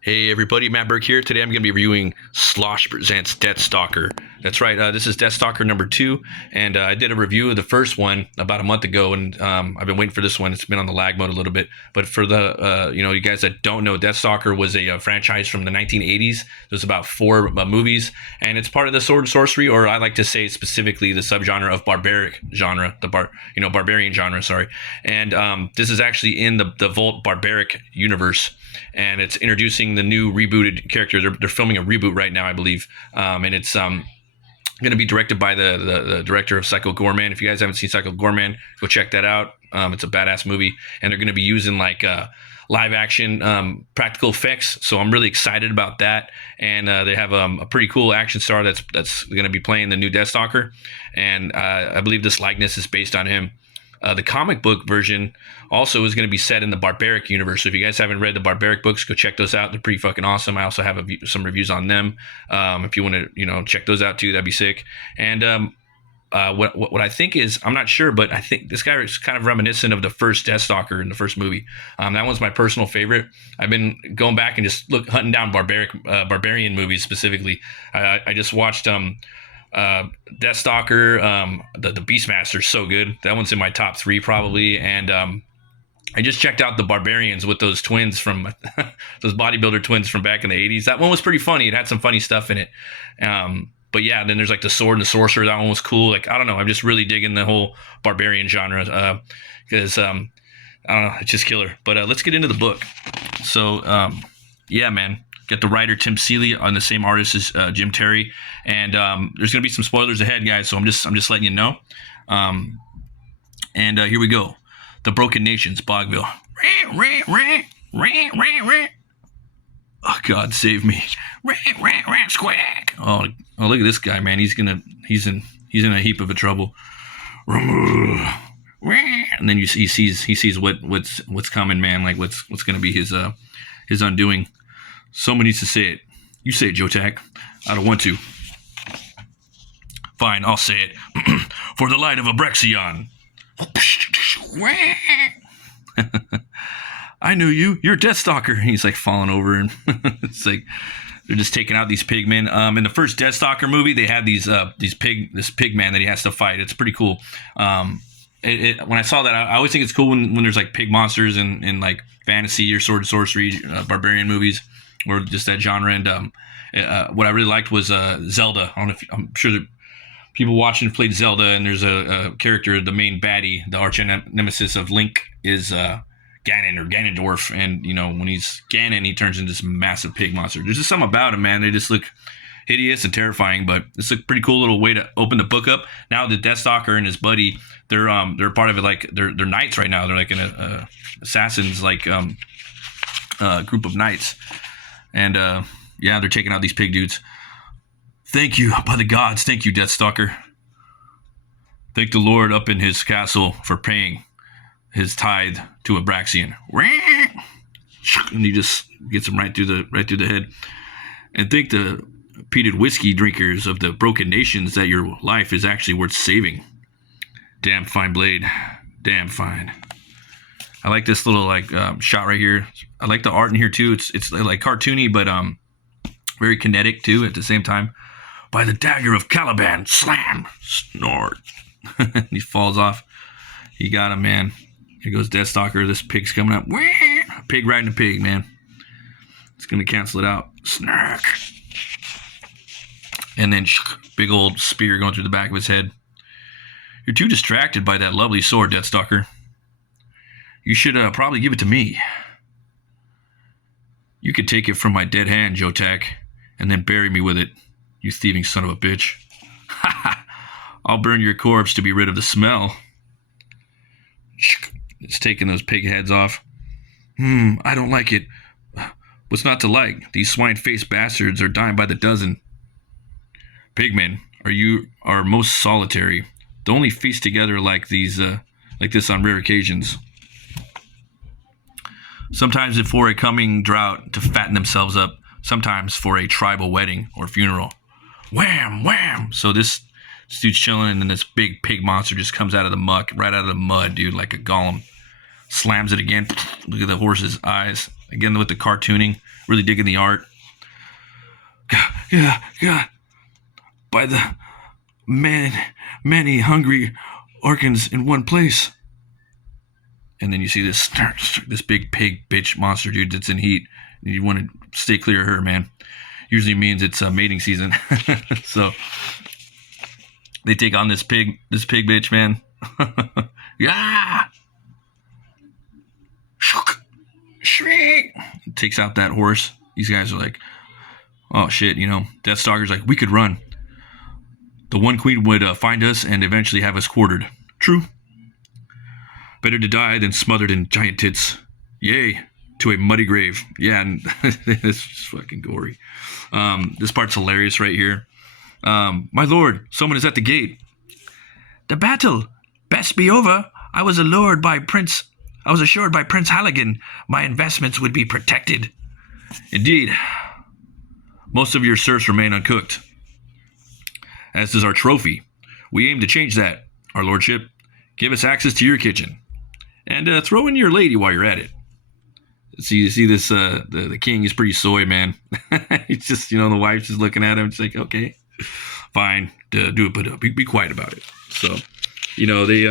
Hey everybody, Matt Burke here. Today I'm going to be reviewing Slosh Presents Deathstalker. That's right, this is Deathstalker number 2, and I did a review of the first one about a month ago, and I've been waiting for this one. It's been on the lag mode a little bit, but for the you guys that don't know, Deathstalker was a franchise from the 1980s. There's about 4 movies, and it's part of the sword and sorcery, or I like to say specifically the subgenre of barbaric genre, barbarian genre. Sorry, and this is actually in the Volt barbaric universe. And it's introducing the new rebooted character. They're filming a reboot right now, I believe, and it's going to be directed by the director of Psycho Gorman. If you guys haven't seen Psycho Gorman, go check that out. It's a badass movie, and they're going to be using like live action practical effects. So I'm really excited about that. And they have a pretty cool action star that's going to be playing the new Deathstalker, and I believe this likeness is based on him. The comic book version also is going to be set in the Barbaric universe. So if you guys haven't read the Barbaric books, go check those out. They're pretty fucking awesome. I also have some reviews on them. If you want to, check those out too, that'd be sick. And what I think is, I'm not sure, but I think this guy is kind of reminiscent of the first Deathstalker in the first movie. That one's my personal favorite. I've been going back and just hunting down barbarian movies specifically. I just watched Deathstalker, the Beastmaster, so good. That one's in my top 3 probably. And I just checked out the Barbarians with those twins from those bodybuilder twins from back in the 80s. That one was pretty funny. It had some funny stuff in it. But yeah, then there's like the Sword and the Sorcerer. That one was cool. Like, I don't know. I'm just really digging the whole barbarian genre because I don't know. It's just killer. But let's get into the book. So yeah, man. Get the writer Tim Seeley on the same artist as Jim Terry, and there's gonna be some spoilers ahead, guys. So I'm just letting you know. And here we go. The Broken Nations, Bogville. Oh God, save me! Squack! Oh, look at this guy, man. He's in a heap of trouble. And then he sees what's coming, man. Like what's gonna be his undoing. Someone needs to say it. You say it, Joe Tack. I don't want to. Fine, I'll say it. For the light of Abraxion. I knew you. You're a Deathstalker. He's like falling over, and it's like they're just taking out these pigmen. In the first Deathstalker movie, they had this pig man that he has to fight. It's pretty cool. When I saw that, I always think it's cool when there's like pig monsters in like fantasy or sword and sorcery barbarian movies, or just that genre. And what I really liked was Zelda. I'm sure that people watching played Zelda, and there's a character, the main baddie, the arch nemesis of Link is Ganon or Ganondorf. And when he's Ganon, he turns into this massive pig monster. There's just something about him, man. They just look hideous and terrifying, but it's a pretty cool little way to open the book up. Now the Deathstalker and his buddy, they're part of it. Like they're knights right now. They're like an assassins group of knights. And yeah, they're taking out these pig dudes. Thank you, by the gods. Thank you, Deathstalker. Thank the Lord up in his castle for paying his tithe to Abraxion. And he just gets him right through the head. And thank the peated whiskey drinkers of the Broken Nations that your life is actually worth saving. Damn fine blade. Damn fine. I like this little shot right here. I like the art in here too. It's like cartoony, but very kinetic too at the same time. By the dagger of Caliban, slam, snort. He falls off. He got him, man. Here goes Deathstalker. This pig's coming up. Pig riding a pig, man. It's gonna cancel it out. Snark. And then big old spear going through the back of his head. You're too distracted by that lovely sword, Deathstalker. You should probably give it to me. You could take it from my dead hand, Joe Tack, and then bury me with it, you thieving son of a bitch. Ha ha! I'll burn your corpse to be rid of the smell. It's taking those pig heads off. I don't like it. What's not to like? These swine-faced bastards are dying by the dozen. Pigmen, are most solitary. They only feast together like this on rare occasions. Sometimes for a coming drought to fatten themselves up. Sometimes for a tribal wedding or funeral. Wham, wham! So this dude's chilling, and then this big pig monster just comes out of the muck, right out of the mud, dude, like a golem. Slams it again. Look at the horse's eyes. Again with the cartooning. really digging the art. Yeah. By the many hungry orcans in one place. And then you see this big pig bitch monster dude that's in heat. And you want to stay clear of her, man. Usually means it's mating season. So they take on this pig bitch, man. Yeah. Shriek. Takes out that horse. These guys are like, oh shit, Deathstalker's like, we could run. The one queen would find us and eventually have us quartered. True. Better to die than smothered in giant tits. Yay, to a muddy grave. Yeah, and it's just fucking gory. This part's hilarious right here. My lord, someone is at the gate. The battle best be over. I was assured by Prince Halligan my investments would be protected. Indeed. Most of your serfs remain uncooked, as does our trophy. We aim to change that, our lordship. Give us access to your kitchen. And throw in your lady while you're at it. So you see this, the king is pretty soy, man. He's just, the wife's just looking at him. It's like, okay, fine, do it, but be quiet about it. So, they,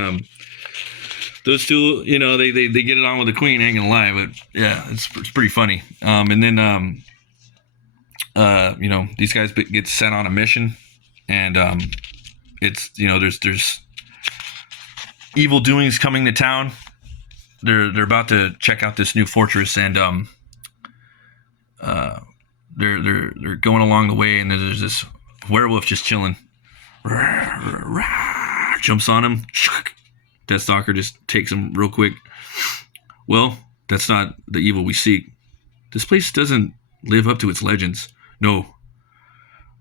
those two, they get it on with the queen, ain't gonna lie, but yeah, it's pretty funny. And then, these guys get sent on a mission, and it's, there's evil doings coming to town. They're about to check out this new fortress, and they're going along the way, and there's this werewolf just chilling. Jumps on him. Deathstalker just takes him real quick. Well, that's not the evil we seek. This place doesn't live up to its legends. No.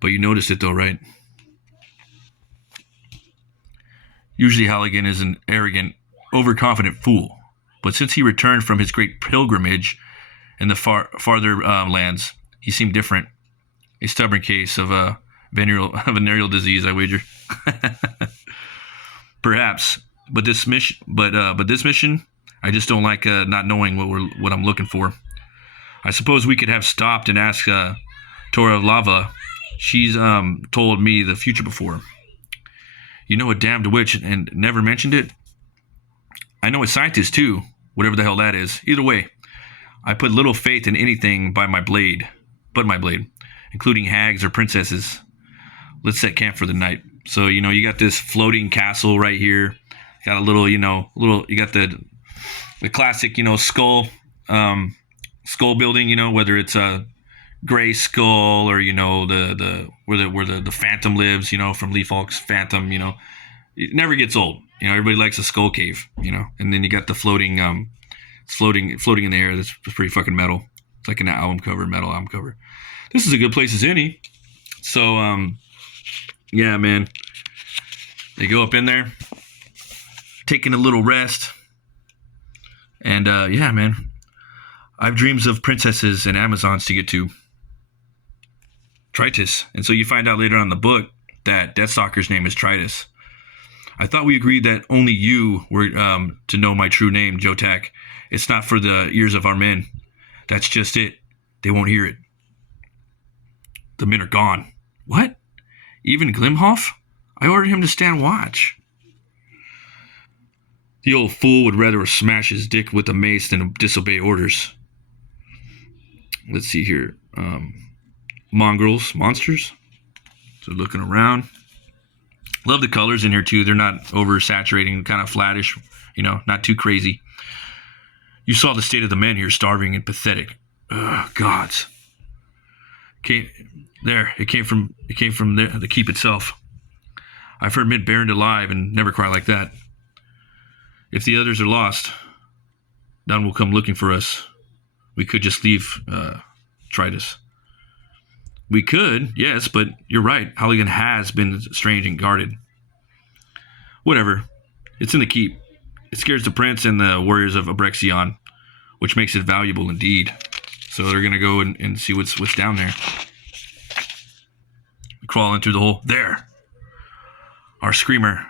But you noticed it though, right? Usually Halligan is an arrogant, overconfident fool. But since he returned from his great pilgrimage in the farther lands, he seemed different. A stubborn case of a venereal disease, I wager. Perhaps, but this mission, I just don't like not knowing what I'm looking for. I suppose we could have stopped and asked Tora Lava. She's told me the future before. You know a damned witch and never mentioned it? I know a scientist too, whatever the hell that is. Either way, I put little faith in anything but my blade, including hags or princesses. Let's set camp for the night. So, you got this floating castle right here. Got a little, you got the classic, skull building, whether it's a gray skull or, where the Phantom lives, from Lee Falk's Phantom, it never gets old. Everybody likes a skull cave, and then you got the floating, it's floating in the air. That's pretty fucking metal. It's like an metal album cover. This is a good place as any. So, yeah, man. They go up in there, taking a little rest. And, yeah, man. I have dreams of princesses and Amazons to get to. Tritus. And so you find out later on in the book that Deathstalker's name is Tritus. I thought we agreed that only you were to know my true name, Jotak. It's not for the ears of our men. That's just it. They won't hear it. The men are gone. What? Even Glimhoff? I ordered him to stand watch. The old fool would rather smash his dick with a mace than disobey orders. Let's see here. Monsters. So looking around. Love the colors in here too. They're not oversaturating, kind of flattish, not too crazy. You saw the state of the men here, starving and pathetic. Ugh, gods. It came from the keep itself. I've heard men buried alive and never cry like that. If the others are lost, none will come looking for us. We could just leave Tritus. We could, yes, but you're right. Halligan has been strange and guarded. Whatever. It's in the keep. It scares the prince and the warriors of Abrexion, which makes it valuable indeed. So they're going to go and see what's down there. Crawl in through the hole. There. Our screamer.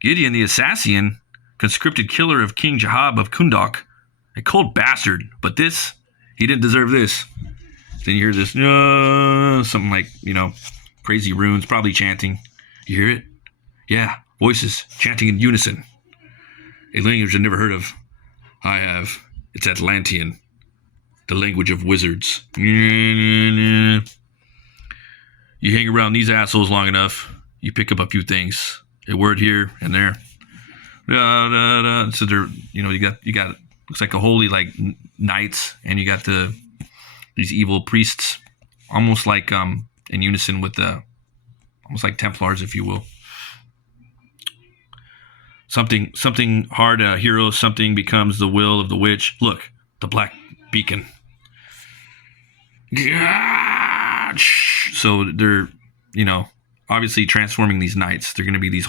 Gideon the Assassin, conscripted killer of King Jahab of Kundok. A cold bastard, but he didn't deserve this. Then you hear this, something like, crazy runes, probably chanting. You hear it? Yeah, voices chanting in unison. A language I've never heard of. I have. It's Atlantean. The language of wizards. You hang around these assholes long enough, you pick up a few things. A word here and there. So they're, you got looks like a holy like knights, and you got these evil priests, almost like in unison with almost like Templars, if you will. Something hard, a hero, something becomes the will of the witch. Look, the black beacon. So they're, obviously transforming these knights. They're going to be these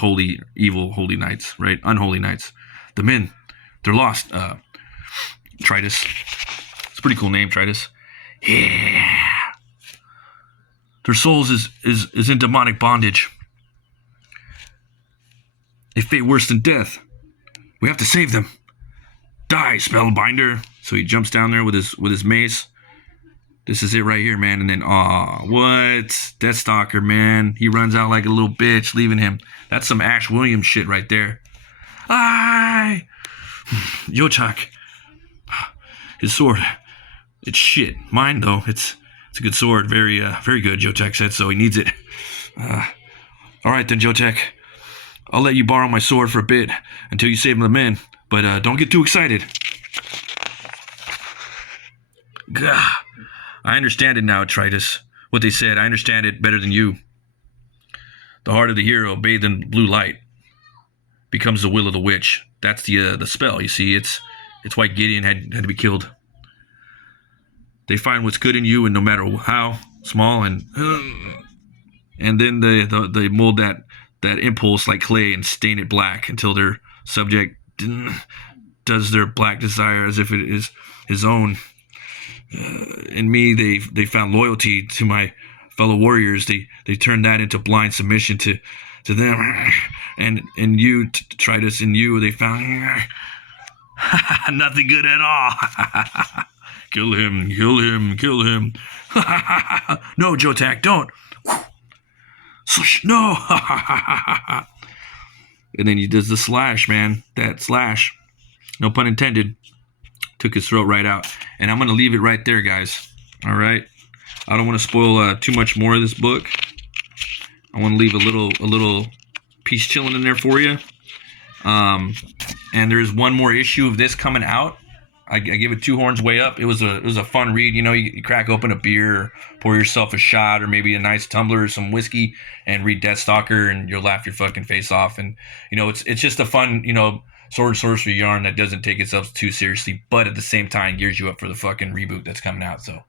evil holy knights, right? Unholy knights. The men, they're lost. Tritus. It's a pretty cool name, Tritus. Yeah. Their souls is in demonic bondage. A fate worse than death. We have to save them. Die, spellbinder. So he jumps down there with his mace. This is it right here, man. And then, what? Deathstalker, man. He runs out like a little bitch, leaving him. That's some Ash Williams shit right there. Aye! Yochak. His sword. It's shit. Mine, though. It's a good sword. Very good, Jotek said, so he needs it. All right, then, Jotek. I'll let you borrow my sword for a bit until you save the men, but don't get too excited. Gah. I understand it now, Tritus. What they said, I understand it better than you. The heart of the hero, bathed in blue light, becomes the will of the witch. That's the spell. You see, it's why Gideon had to be killed. They find what's good in you, and no matter how small, and then they mold that impulse like clay and stain it black until their subject does their black desire as if it is his own. In me, they found loyalty to my fellow warriors. They turned that into blind submission to them. And you, Tritus, and you, they found nothing good at all. Kill him. No, Jotak, don't. No. And then he does the slash, man. That slash, no pun intended, took his throat right out. And I'm going to leave it right there, guys. All right? I don't want to spoil too much more of this book. I want to leave a little piece chilling in there for you. And there's one more issue of this coming out. I give it 2 horns way up. It was a fun read. You crack open a beer, or pour yourself a shot, or maybe a nice tumbler or some whiskey, and read Deathstalker, and you'll laugh your fucking face off. And it's just a fun sword and sorcery yarn that doesn't take itself too seriously, but at the same time gears you up for the fucking reboot that's coming out. So,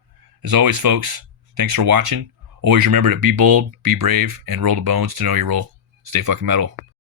as always, folks, thanks for watching. Always remember to be bold, be brave, and roll the bones to know your role. Stay fucking metal.